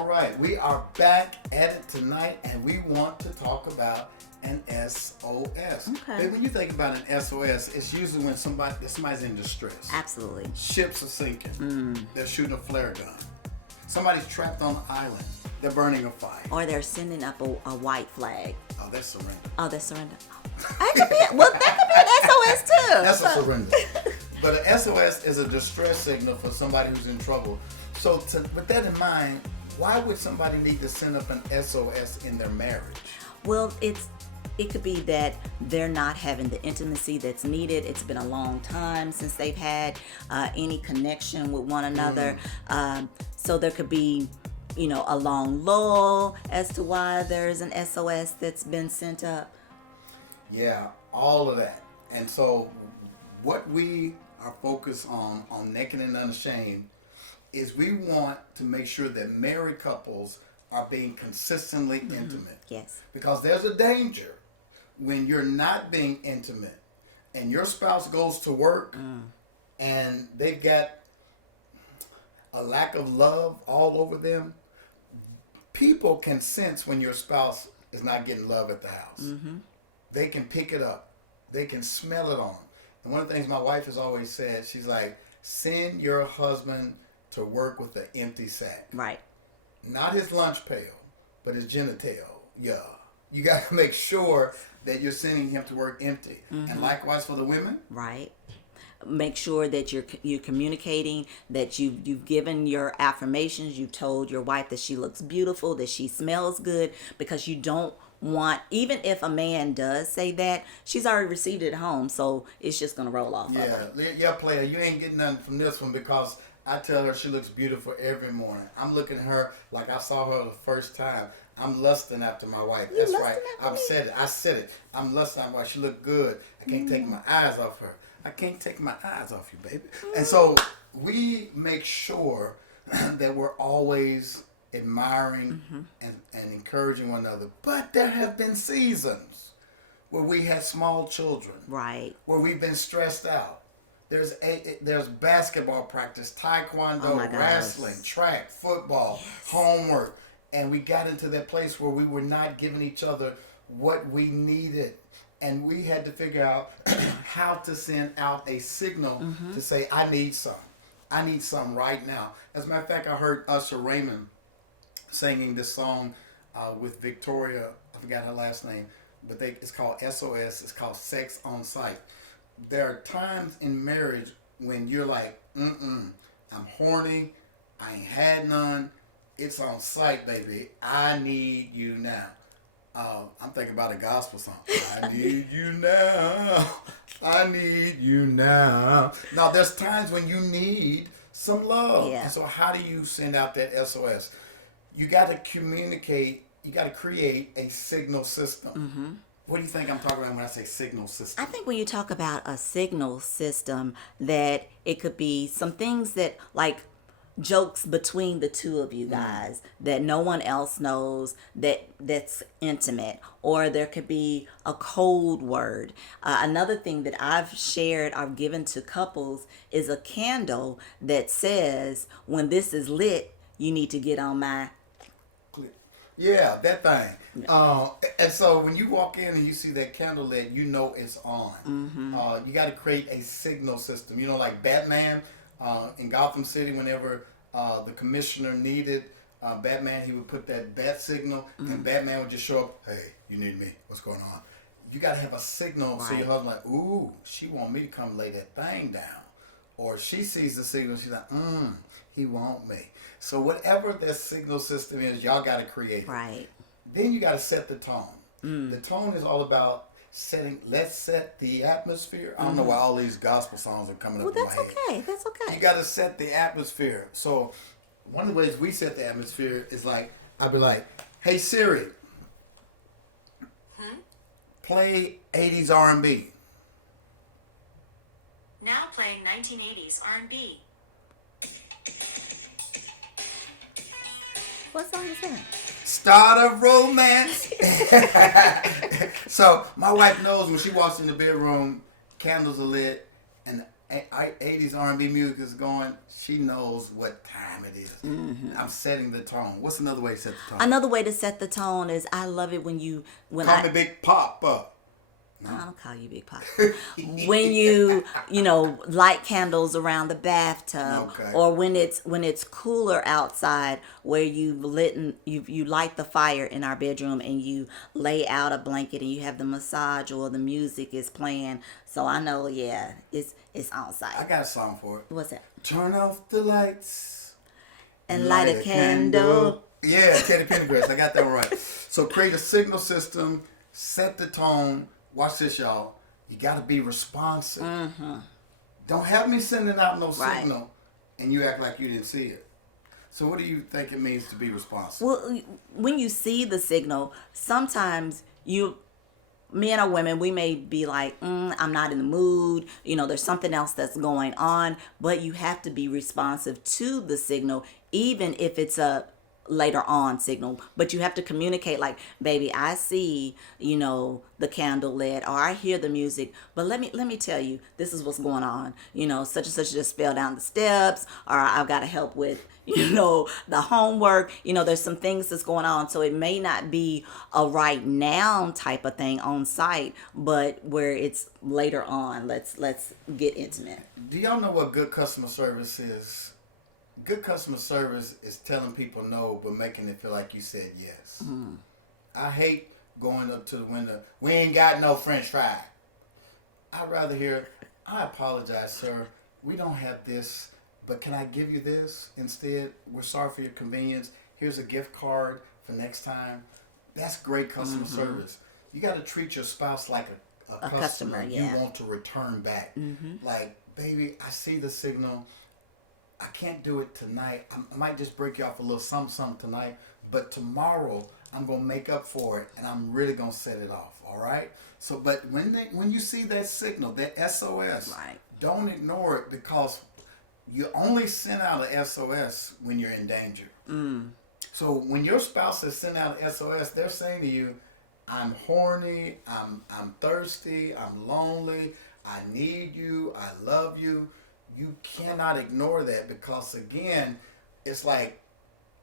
All right, we are back at it tonight, and we want to talk about an SOS. Okay. Babe, when you think about an SOS, it's usually when somebody's in distress. Absolutely. Ships are sinking. They're shooting a flare gun. Somebody's trapped on an island. They're burning a fire. Or they're sending up a white flag. Oh, that's surrender. Oh, that's surrender. That could be, well, that could be an SOS too. That's a surrender. But an SOS is a distress signal for somebody who's in trouble. So with that in mind, why would somebody need to send up an SOS in their marriage? Well, it could be that they're not having the intimacy that's needed. It's been a long time since they've had any connection with one another. So there could be, a long lull as to why there's an SOS that's been sent up. Yeah, all of that. And so what we are focused on Naked and Unashamed is we want to make sure that married couples are being consistently intimate. Yes. Because there's a danger when you're not being intimate and your spouse goes to work and they've got a lack of love all over them. People can sense when your spouse is not getting love at the house. They can pick it up. They can smell it on them. And one of the things my wife has always said, she's like, send your husband to work with an empty sack. Right. Not his lunch pail, but his genital. Yeah. You got to make sure that you're sending him to work empty. And likewise for the women. Right. Make sure that you're communicating, that you've given your affirmations. You told your wife that she looks beautiful, that she smells good, because you don't want, even if a man does say that, she's already received it at home, so it's just gonna roll off. Yeah, player, you ain't getting nothing from this one, because I tell her she looks beautiful every morning. I'm looking at her like I saw her the first time. I'm lusting after my wife. That's right. I said it. I'm lusting after my wife. She looked good. I can't take my eyes off her. I can't take my eyes off you, baby. And so we make sure that we're always admiring and encouraging one another. But there have been seasons where we had small children. Right. Where we've been stressed out. There's basketball practice, taekwondo, wrestling, track, football, homework. And we got into that place where we were not giving each other what we needed. And we had to figure out how to send out a signal to say, I need some. I need some right now. As a matter of fact, I heard Usher Raymond singing this song with Victoria. I forgot her last name. But it's called S.O.S. It's called Sex on Sight. There are times in marriage when you're like, I'm horny. I ain't had none. It's on sight, baby. I need you now. I'm thinking about a gospel song. I need you now. I need you now. Now, there's times when you need some love. Yeah. And so how do you send out that SOS? You got to communicate. You got to create a signal system. What do you think I'm talking about when I say signal system? I think when you talk about a signal system, that it could be some things that, like, jokes between the two of you guys that no one else knows, that's intimate, or there could be a code word. Another thing that I've given to couples is a candle that says, when this is lit, you need to get on my Yeah, that thing. And so when you walk in and you see that candle lit, you know it's on. You got to create a signal system. Like Batman in Gotham City, whenever the commissioner needed Batman, he would put that bat signal, and Batman would just show up. Hey, you need me? What's going on? You got to have a signal so your husband like, ooh, she want me to come lay that thing down. Or she sees the signal, she's like, he want me. So whatever that signal system is, y'all got to create it. Right. Then you got to set the tone. The tone is all about let's set the atmosphere. I don't know why all these gospel songs are coming up in my head. That's okay. You got to set the atmosphere. So one of the ways we set the atmosphere is like, I'd be like, hey Siri, play 80s R&B. Now playing 1980s R&B. What song is that? Start a romance. So my wife knows when she walks in the bedroom, candles are lit, and 80s R&B music is going, she knows what time it is. I'm setting the tone. What's another way to set the tone? Another way to set the tone is I love it when Call me Big Papa. I don't call you Big Papa. When you light candles around the bathtub, Okay. or when it's cooler outside, where you light the fire in our bedroom and you lay out a blanket and you have the massage or the music is playing. So I know, yeah, it's on site. I got a song for it. What's that? Turn off the lights And light a candle. Yeah, Katy Pendergrass. I got that right. So create a signal system, set the tone. Watch this, y'all. You got to be responsive. Don't have me sending out no signal and you act like you didn't see it. So what do you think it means to be responsive? Well, when you see the signal, sometimes men or women, we may be like, I'm not in the mood. There's something else that's going on. But you have to be responsive to the signal, even if it's a later on signal. But you have to communicate like, baby, I see, the candle lit, or I hear the music. But let me tell you, this is what's going on. Such and such just fell down the steps, or I've got to help with the homework. There's some things that's going on. So it may not be a right now type of thing on site, but where it's later on, let's get intimate. Do y'all know what good customer service is? Good customer service is telling people no, but making it feel like you said yes. I hate going up to the window. We ain't got no French fry. I'd rather hear, I apologize, sir. We don't have this. But can I give you this instead? We're sorry for your convenience. Here's a gift card for next time. That's great customer service. You got to treat your spouse like a customer yeah. you want to return back. Like, baby, I see the signal. I can't do it tonight. I might just break you off a little something tonight. But tomorrow, I'm going to make up for it. And I'm really going to set it off. All right? So, but when you see that signal, that SOS, don't ignore it, because you only send out a SOS when you're in danger. So when your spouse has sent out an SOS, they're saying to you, I'm horny, I'm thirsty, I'm lonely, I need you, I love you. You cannot ignore that, because again, it's like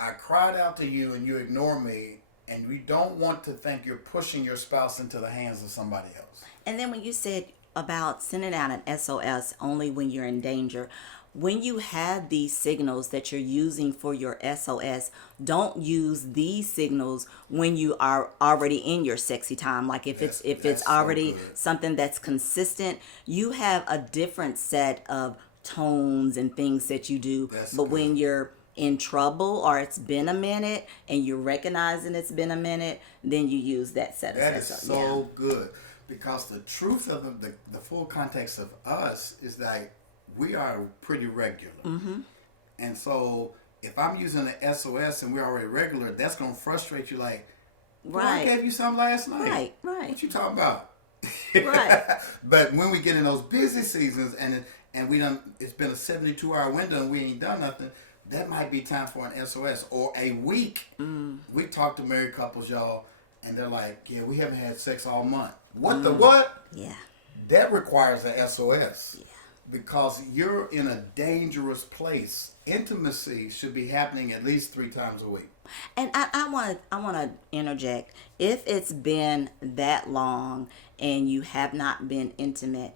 I cried out to you and you ignore me, and we don't want to think you're pushing your spouse into the hands of somebody else. And then when you said about sending out an SOS only when you're in danger, when you have these signals that you're using for your SOS, don't use these signals when you are already in your sexy time. Like if it's already something that's consistent, you have a different set of tones and things that you do. But when you're in trouble, or it's been a minute and you're recognizing it's been a minute, then you use that set of That is so good, because the truth of the full context of us is that we are pretty regular. And so if I'm using the SOS and we're already regular, that's going to frustrate you. Like, well, I gave you something last night. Right. What you talking about? Right. But when we get in those busy seasons and it's been a 72-hour window and we ain't done nothing, that might be time for an SOS or a week. We talk to married couples, y'all, and they're like, yeah, we haven't had sex all month. What the what? Yeah. That requires a SOS. Yeah. Because you're in a dangerous place. Intimacy should be happening at least 3 times a week. And I want to interject. If it's been that long and you have not been intimate,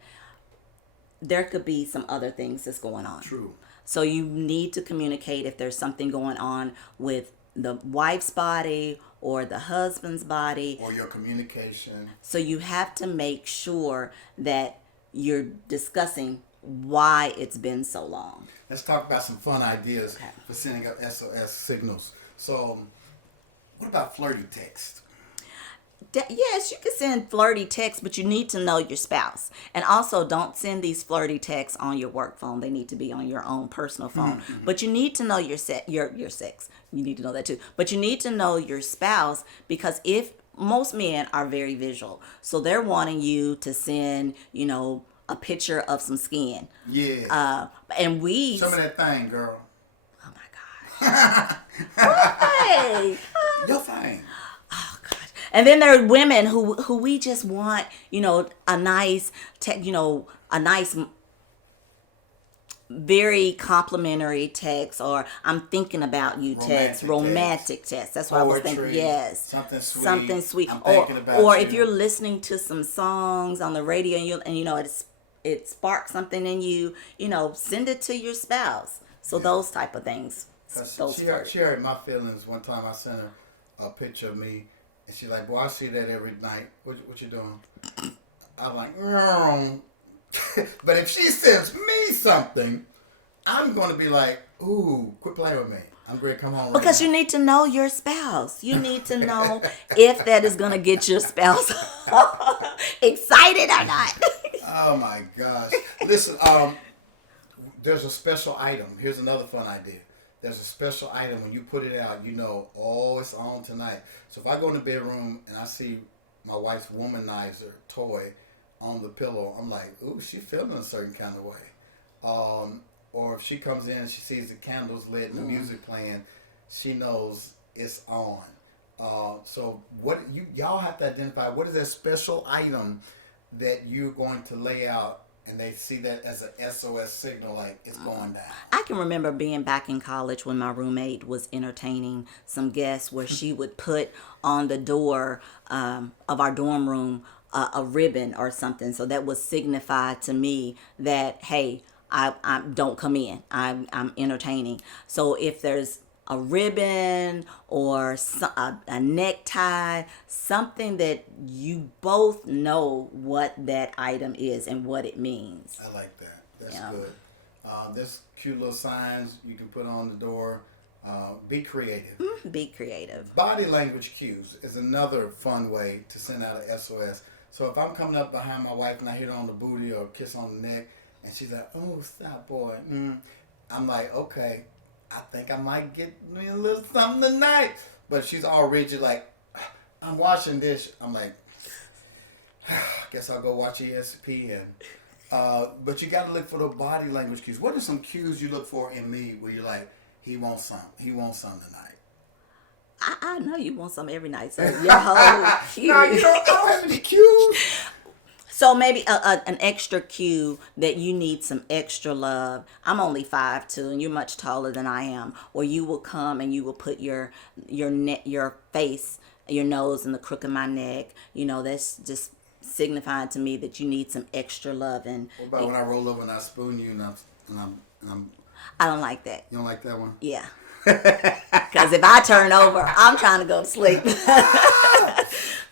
there could be some other things that's going on. True. So you need to communicate if there's something going on with the wife's body or the husband's body. Or your communication. So you have to make sure that you're discussing why it's been so long. Let's talk about some fun ideas for sending up SOS signals. So, what about flirty text? Yes, you can send flirty texts, but you need to know your spouse. And also, don't send these flirty texts on your work phone. They need to be on your own personal phone. But you need to know your sex. You need to know that too. But you need to know your spouse, because if most men are very visual, so they're wanting you to send, a picture of some skin. Yeah. And show me that thing, girl. Oh my gosh. Why? Your thing. Oh gosh. And then there are women who we just want, a nice, a nice very complimentary text, or I'm thinking about you text, romantic text. That's what I was thinking. Yes, something sweet. I'm or thinking about or you. if you're listening to some songs on the radio and you know it sparks something in you, you know, send it to your spouse. So those type of things. She hurt my feelings one time. I sent her a picture of me, and she's like, "Boy, I see that every night. What you doing?" I'm like, but if she sends me something, I'm going to be like, "Ooh, quit playing with me. I'm great. Come on." Because you need to know your spouse. You need to know if that is going to get your spouse excited or not. Oh my gosh! Listen, there's a special item. Here's another fun idea. There's a special item when you put it out. You know, oh, it's on tonight. So if I go in the bedroom and I see my wife's womanizer toy on the pillow, I'm like, ooh, she feeling a certain kind of way. Or if she comes in and she sees the candles lit and the music playing, she knows it's on. So what y'all have to identify, what is that special item that you're going to lay out, and they see that as an SOS signal, like it's going down. I can remember being back in college when my roommate was entertaining some guests where she would put on the door of our dorm room a ribbon or something. So that would signify to me that, hey, I don't come in. I'm entertaining. So if there's a ribbon or a necktie, something that you both know what that item is and what it means. I like that. That's good. There's cute little signs you can put on the door. Be creative. Be creative. Body language cues is another fun way to send out an SOS. So if I'm coming up behind my wife and I hit her on the booty or kiss on the neck, and she's like, "Oh, stop, boy," I'm like, okay, I think I might get me a little something tonight. But she's all rigid, like, I'm washing dish. I'm like, guess I'll go watch ESPN. But you got to look for the body language cues. What are some cues you look for in me where you're like, he wants some tonight? I know you want some every night, so your whole cue. No, I don't have any cues. So maybe an extra cue that you need some extra love. I'm only 5'2", and you're much taller than I am. Or you will come and you will put your face, your nose in the crook of my neck. You know, that's just signifying to me that you need some extra love. And what about when I roll over and I spoon you and I'm I don't like that. You don't like that one? Yeah. Because if I turn over, I'm trying to go to sleep.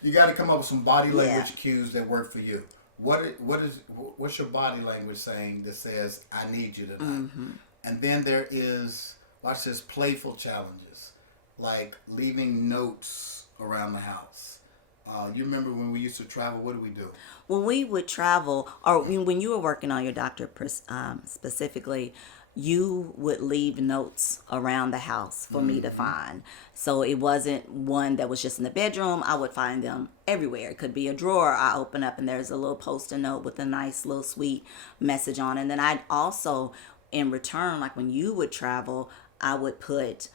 You got to come up with some body language cues that work for you. What's your body language saying that says, I need you tonight? Mm-hmm. And then there is, watch this, playful challenges, like leaving notes around the house. You remember when we used to travel, what did we do? When we would travel, or when you were working on your doctor specifically, you would leave notes around the house for me to find. So it wasn't one that was just in the bedroom. I would find them everywhere. It could be a drawer I open up and there's a little post-it note with a nice little sweet message on it. And then I'd also, in return, like when you would travel, I would put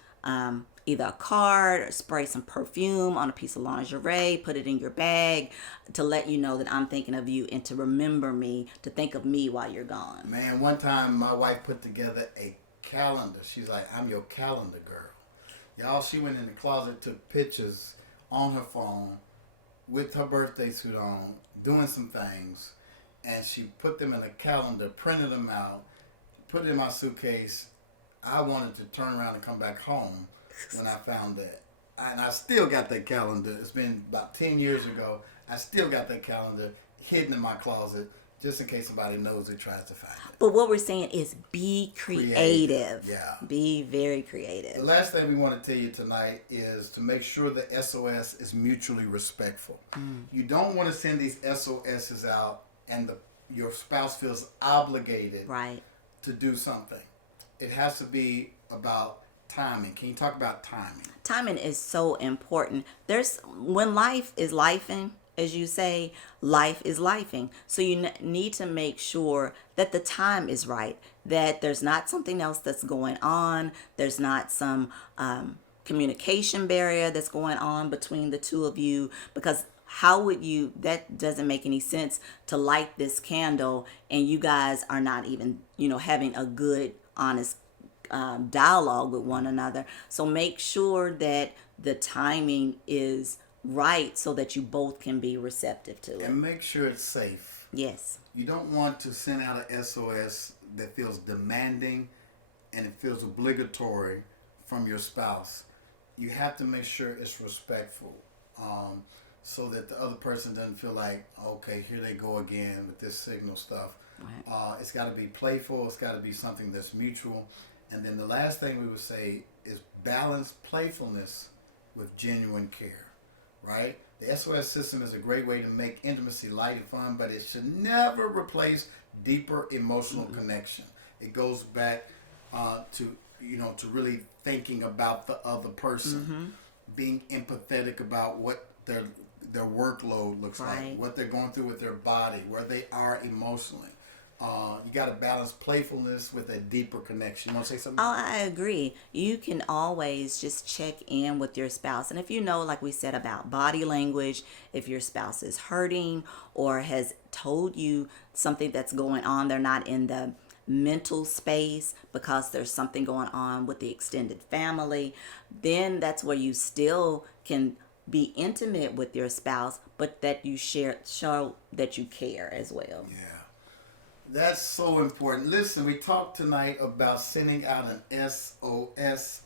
either a card or spray some perfume on a piece of lingerie, put it in your bag to let you know that I'm thinking of you and to remember me, to think of me while you're gone. Man, one time my wife put together a calendar. She's like, I'm your calendar girl. Y'all, she went in the closet, took pictures on her phone with her birthday suit on, doing some things, and she put them in a calendar, printed them out, put it in my suitcase. I wanted to turn around and come back home when I found that. And I still got that calendar. It's been about 10 years ago. I still got that calendar hidden in my closet just in case somebody knows it, tries to find it. But what we're saying is be creative. Yeah. Be very creative. The last thing we want to tell you tonight is to make sure the SOS is mutually respectful. You don't want to send these SOSs out and your spouse feels obligated to do something. It has to be about timing. Can you talk about timing? Timing is so important. When life is lifing, as you say, life is lifing. So you need to make sure that the time is right, that there's not something else that's going on, there's not some communication barrier that's going on between the two of you, because how would you, that doesn't make any sense to light this candle and you guys are not even, having a good, honest dialogue with one another. So make sure that the timing is right so that you both can be receptive to it. And make sure it's safe. Yes. You don't want to send out an SOS that feels demanding and it feels obligatory from your spouse. You have to make sure it's respectful, so that the other person doesn't feel like, okay, here they go again with this signal stuff. Right. It's got to be playful. It's got to be something that's mutual. And then the last thing we would say is balance playfulness with genuine care, right? The SOS system is a great way to make intimacy light and fun, but it should never replace deeper emotional connection. It goes back to really thinking about the other person, being empathetic about what their workload looks Right. like, what they're going through with their body, where they are emotionally. You got to balance playfulness with a deeper connection. You want to say something? Oh, I agree. You can always just check in with your spouse. And if you know, like we said about body language, if your spouse is hurting or has told you something that's going on, they're not in the mental space because there's something going on with the extended family, then that's where you still can be intimate with your spouse, but that you show that you care as well. Yeah. That's so important. Listen, we talked tonight about sending out an S.O.S,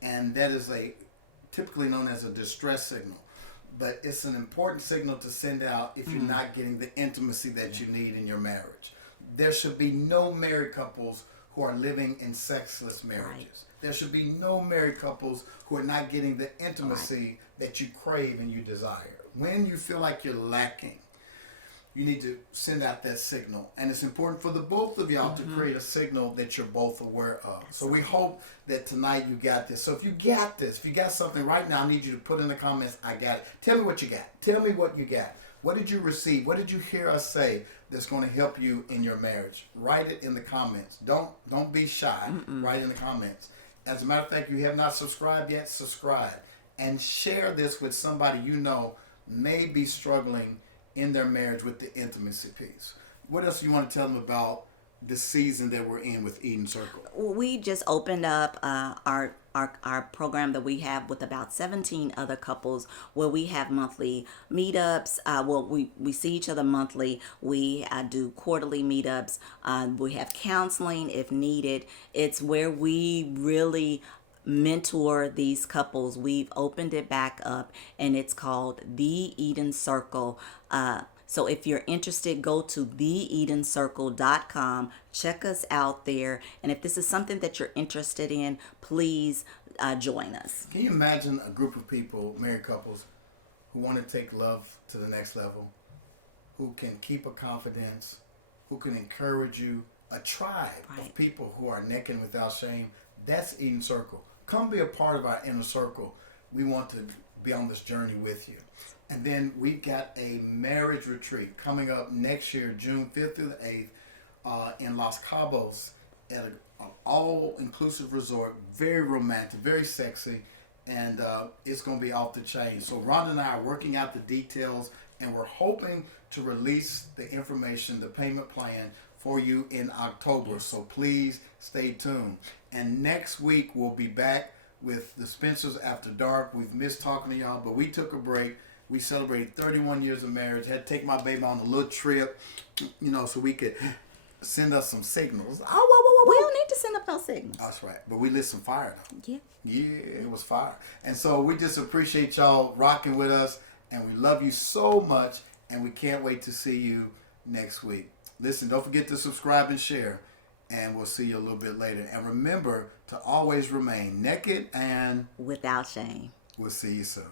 and that is typically known as a distress signal. But it's an important signal to send out if you're not getting the intimacy that you need in your marriage. There should be no married couples who are living in sexless marriages. Right. There should be no married couples who are not getting the intimacy that you crave and you desire. When you feel like you're lacking, you need to send out that signal. And it's important for the both of y'all to create a signal that you're both aware of. So we hope that tonight you got this. So if you got this, if you got something right now, I need you to put in the comments, I got it. Tell me what you got. Tell me what you got. What did you receive? What did you hear us say that's going to help you in your marriage? Write it in the comments. Don't be shy. Write in the comments. As a matter of fact, you have not subscribed yet, subscribe. And share this with somebody you know may be struggling in their marriage with the intimacy piece. What else do you want to tell them about the season that we're in with Eden Circle? We just opened up our program that we have with about 17 other couples where we have monthly meetups. We see each other monthly. We do quarterly meetups. We have counseling if needed. It's where we really mentor these couples. We've opened it back up and it's called The Eden Circle. So if you're interested, go to theedencircle.com, check us out there. And if this is something that you're interested in, please join us. Can you imagine a group of people, married couples, who want to take love to the next level, who can keep a confidence, who can encourage you, a tribe of people who are naked without shame? That's Eden Circle. Come be a part of our inner circle. We want to be on this journey with you. And then we've got a marriage retreat coming up next year, June 5th through the 8th, in Los Cabos at an all-inclusive resort. Very romantic, very sexy, and it's going to be off the chain. So Rhonda and I are working out the details, and we're hoping to release the information, the payment plan, for you in October. So please stay tuned. And next week we'll be back with the Spencers After Dark. We've missed talking to y'all, but we took a break. We celebrated 31 years of marriage. Had to take my baby on a little trip, so we could send us some signals. We don't need to send up no signals. That's right. But we lit some fire though. Yeah. Yeah, it was fire. And so we just appreciate y'all rocking with us, and we love you so much, and we can't wait to see you next week. Listen, don't forget to subscribe and share, and we'll see you a little bit later. And remember to always remain naked and Without shame. we'll see you soon.